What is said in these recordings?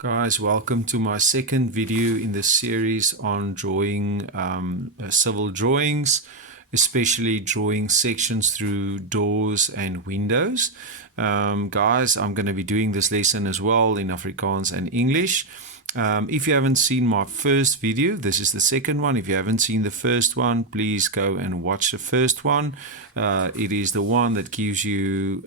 Guys, welcome to my second video in the series on drawing civil drawings, especially drawing sections through doors and windows. Guys, I'm going to be doing this lesson as well in Afrikaans and English. If you haven't seen my first video, this is the second one. If you haven't seen the first one, please go and watch the first one. It is the one that gives you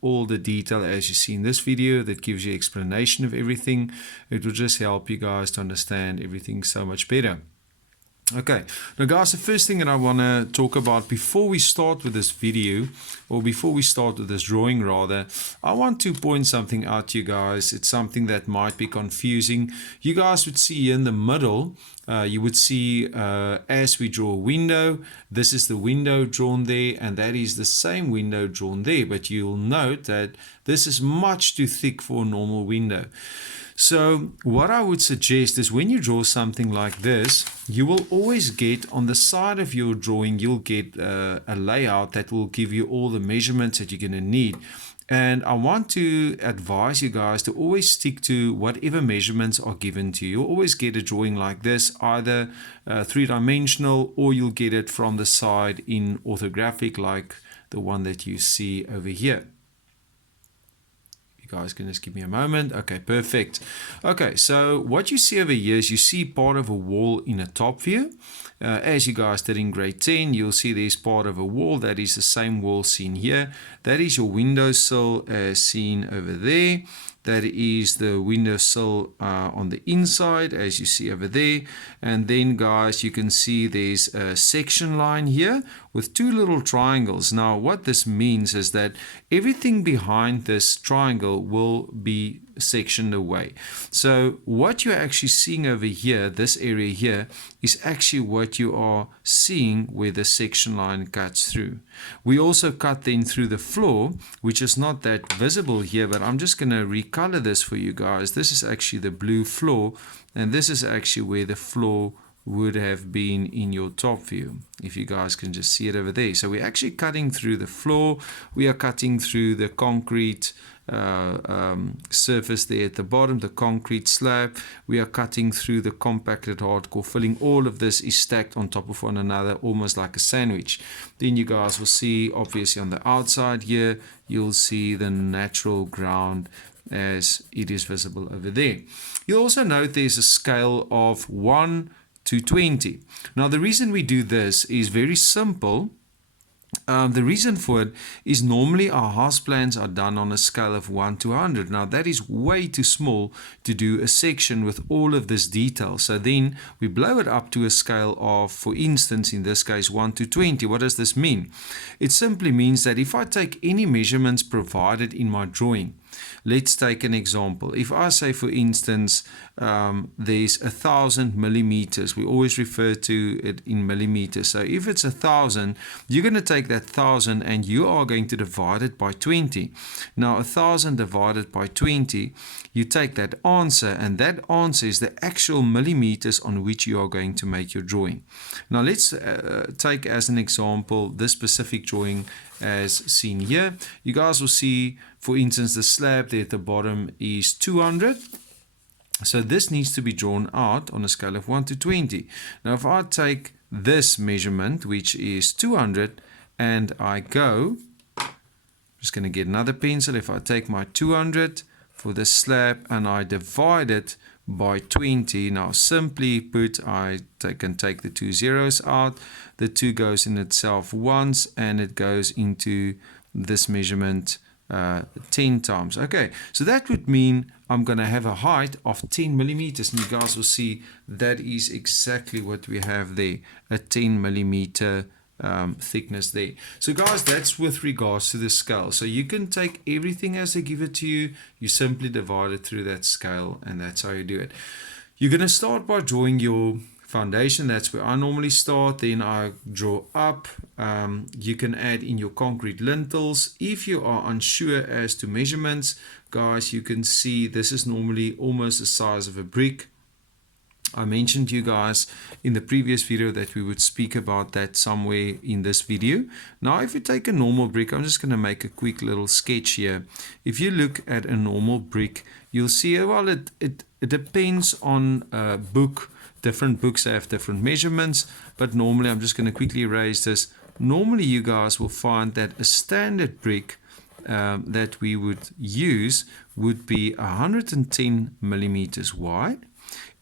all the detail as you see in this video, that gives you explanation of everything. It will just help you guys to understand everything so much better. Okay, now guys, the first thing that I want to talk about before we start with this video, or before we start with this drawing rather, I want to point something out to you guys. It's something that might be confusing. You guys would see in the middle, you would see as we draw a window, this is the window drawn there, and that is the same window drawn there, but you'll note that this is much too thick for a normal window. So what I would suggest is when you draw something like this, you will always get on the side of your drawing, you'll get a layout that will give you all the measurements that you're going to need. And I want to advise you guys to always stick to whatever measurements are given to you. You'll always get a drawing like this, either three-dimensional, or you'll get it from the side in orthographic like the one that you see over here. Guys, can just give me a moment. Okay, perfect. Okay, so what you see over here is you see part of a wall in a top view. As you guys did in grade 10, you'll see there's part of a wall that is the same wall seen here. That is your windowsill as seen over there. That is the windowsill on the inside, as you see over there. And then, guys, you can see there's a section line here with two little triangles. Now, what this means is that everything behind this triangle will be sectioned away. So what you're actually seeing over here, this area here, is actually what you are seeing where the section line cuts through. We also cut then through the floor, which is not that visible here, but I'm just going to recolor this for you guys. This is actually the blue floor, and this is actually where the floor would have been in your top view, if you guys can just see it over there. So we're actually cutting through the floor, we are cutting through the concrete surface there at the bottom, the concrete slab, we are cutting through the compacted hardcore filling. All of this is stacked on top of one another, almost like a sandwich. Then you guys will see, obviously on the outside here, you'll see the natural ground as it is visible over there. You'll also note there's a scale of 1 to 20. Now the reason we do this is very simple. The reason for it is normally our house plans are done on a scale of 1 to 100. Now that is way too small to do a section with all of this detail. So then we blow it up to a scale of, for instance, in this case, 1 to 20. What does this mean? It simply means that if I take any measurements provided in my drawing, let's take an example. If I say, for instance, there's 1,000 millimeters, we always refer to it in millimeters. So if it's 1,000, you're going to take that 1,000 and you are going to divide it by 20. Now 1,000 divided by 20, you take that answer, and that answer is the actual millimeters on which you are going to make your drawing. Now let's take as an example this specific drawing as seen here. You guys will see, for instance, the slab there at the bottom is 200. So this needs to be drawn out on a scale of 1 to 20. Now if I take this measurement, which is 200, and I go, I'm just going to get another pencil. If I take my 200 for the slab and I divide it by 20, now simply put, I can take the two zeros out. The 2 goes in itself once, and it goes into this measurement 10 times. Okay, so that would mean I'm going to have a height of 10 millimeters, and you guys will see that is exactly what we have there, a 10 millimeter thickness there. So guys, that's with regards to the scale. So you can take everything as they give it to you, you simply divide it through that scale, and that's how you do it. You're going to start by drawing your foundation. That's where I normally start. Then I draw up. You can add in your concrete lintels. If you are unsure as to measurements, guys, you can see this is normally almost the size of a brick. I mentioned to you guys in the previous video that we would speak about that somewhere in this video. Now, if you take a normal brick, I'm just going to make a quick little sketch here. If you look at a normal brick, you'll see, well, it depends on a book. Different books have different measurements, but normally I'm just going to quickly erase this. Normally, you guys will find that a standard brick that we would use would be 110 millimeters wide.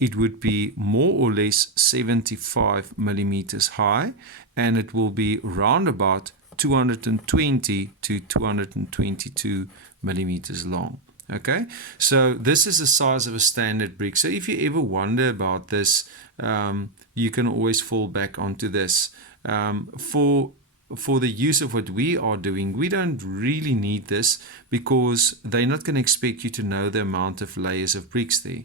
It would be more or less 75 millimeters high, and it will be round about 220 to 222 millimeters long. Okay, so this is the size of a standard brick. So if you ever wonder about this, you can always fall back onto this. For the use of what we are doing, we don't really need this because they're not going to expect you to know the amount of layers of bricks there,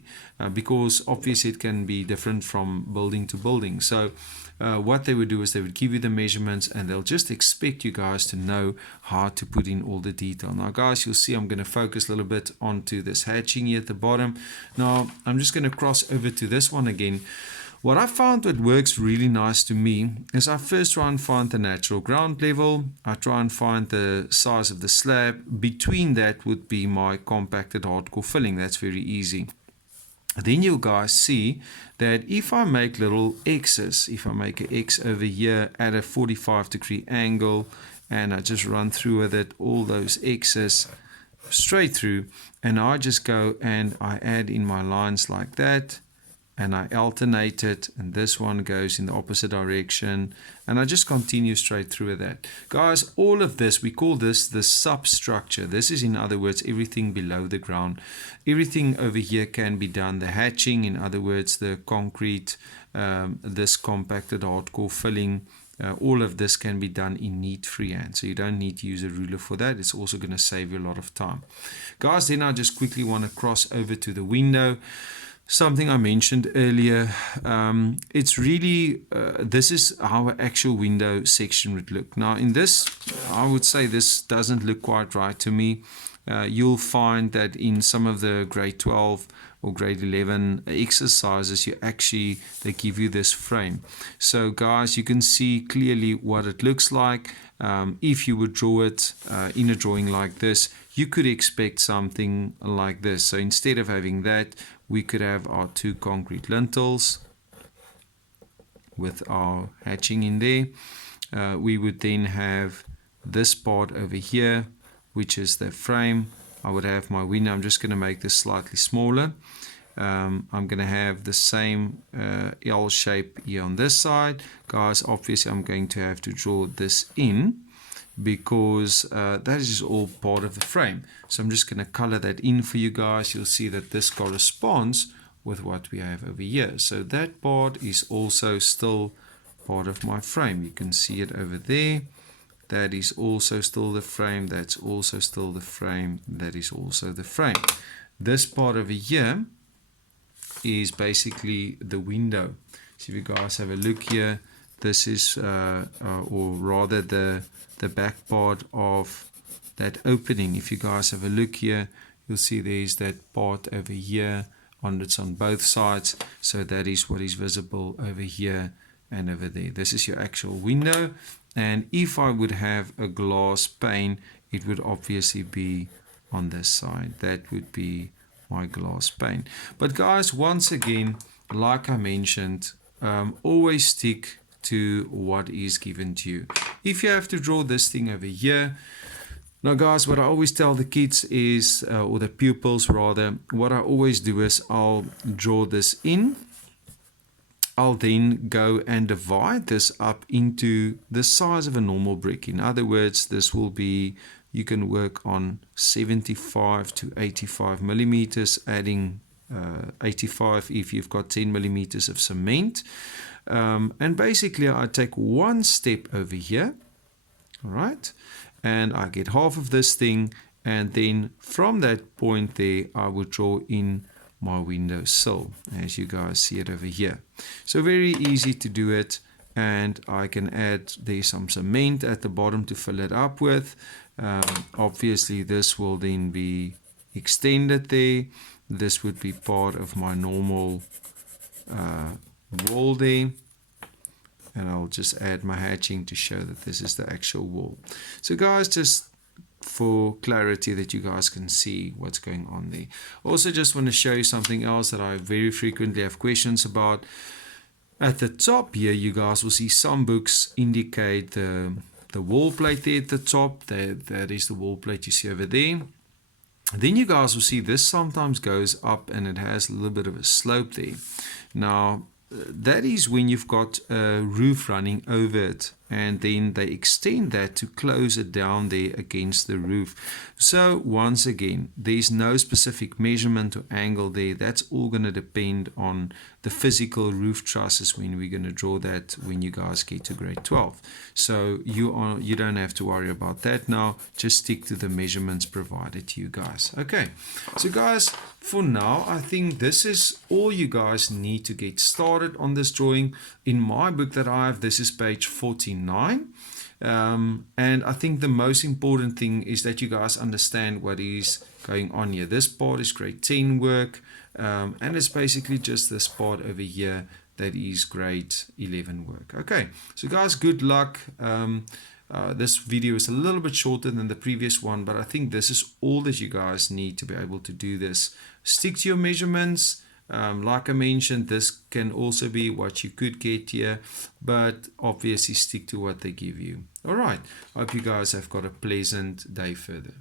because obviously it can be different from building to building. So what they would do is they would give you the measurements and they'll just expect you guys to know how to put in all the detail. Now guys, you'll see I'm going to focus a little bit onto this hatching here at the bottom. Now I'm just going to cross over to this one again. What I found that works really nice to me is I first try and find the natural ground level. I try and find the size of the slab. Between that would be my compacted hardcore filling. That's very easy. Then you guys see that if I make little X's, if I make an X over here at a 45-degree angle and I just run through with it, all those X's straight through, and I just go and I add in my lines like that, and I alternate it, and this one goes in the opposite direction, and I just continue straight through with that. Guys, all of this, we call this the substructure. This is, in other words, everything below the ground. Everything over here can be done. The hatching, in other words, the concrete, this compacted hardcore filling, all of this can be done in neat freehand, so you don't need to use a ruler for that. It's also going to save you a lot of time. Guys, then I just quickly want to cross over to the window. Something I mentioned earlier, it's really, this is how an actual window section would look. Now in this, I would say this doesn't look quite right to me. You'll find that in some of the grade 12 or grade 11 exercises, they give you this frame. So guys, you can see clearly what it looks like. If you would draw it in a drawing like this, you could expect something like this. So instead of having that, we could have our two concrete lintels with our hatching in there. We would then have this part over here, which is the frame. I would have my window. I'm just going to make this slightly smaller. I'm going to have the same L shape here on this side. Guys, obviously I'm going to have to draw this in because that is all part of the frame. So I'm just going to color that in for you guys. You'll see that this corresponds with what we have over here. So that part is also still part of my frame. You can see it over there. That is also still the frame. That's also still the frame. That is also the frame. This part over here is basically the window. So if you guys have a look here, this is or rather the back part of that opening. If you guys have a look here, you'll see there's that part over here it's on both sides. So that is what is visible over here and over there. This is your actual window, and if I would have a glass pane, it would obviously be on this side. That would be my glass pane. But guys, once again, like I mentioned, always stick to what is given to you. If you have to draw this thing over here, now guys, what I always tell the kids is, or the pupils rather, what I always do is I'll draw this in. I'll then go and divide this up into the size of a normal brick. In other words, this will be, you can work on 75 to 85 millimeters, adding 85 if you've got 10 millimeters of cement. And basically I take one step over here, all right, and I get half of this thing, and then from that point there I would draw in my window sill, as you guys see it over here. So very easy to do it, and I can add there's some cement at the bottom to fill it up with. Obviously this will then be extended there. This would be part of my normal wall there. And I'll just add my hatching to show that this is the actual wall. So guys, just for clarity that you guys can see what's going on there. Also just want to show you something else that I very frequently have questions about. At the top here, you guys will see some books indicate the wall plate there at the top. That is the wall plate you see over there. Then you guys will see this sometimes goes up and it has a little bit of a slope there. Now, that is when you've got a roof running over it, and then they extend that to close it down there against the roof. So once again, there's no specific measurement or angle there. That's all going to depend on the physical roof trusses when we're going to draw that when you guys get to grade 12. So you don't have to worry about that now. Just stick to the measurements provided to you guys. Okay, so guys, for now, I think this is all you guys need to get started on this drawing. In my book that I have, this is page 49. And I think the most important thing is that you guys understand what is going on here. This part is grade 10 work, and it's basically just this part over here that is grade 11 work. Okay, so guys, good luck. This video is a little bit shorter than the previous one, but I think this is all that you guys need to be able to do this. Stick to your measurements. Like I mentioned, this can also be what you could get here, but obviously stick to what they give you. All right, I hope you guys have got a pleasant day further.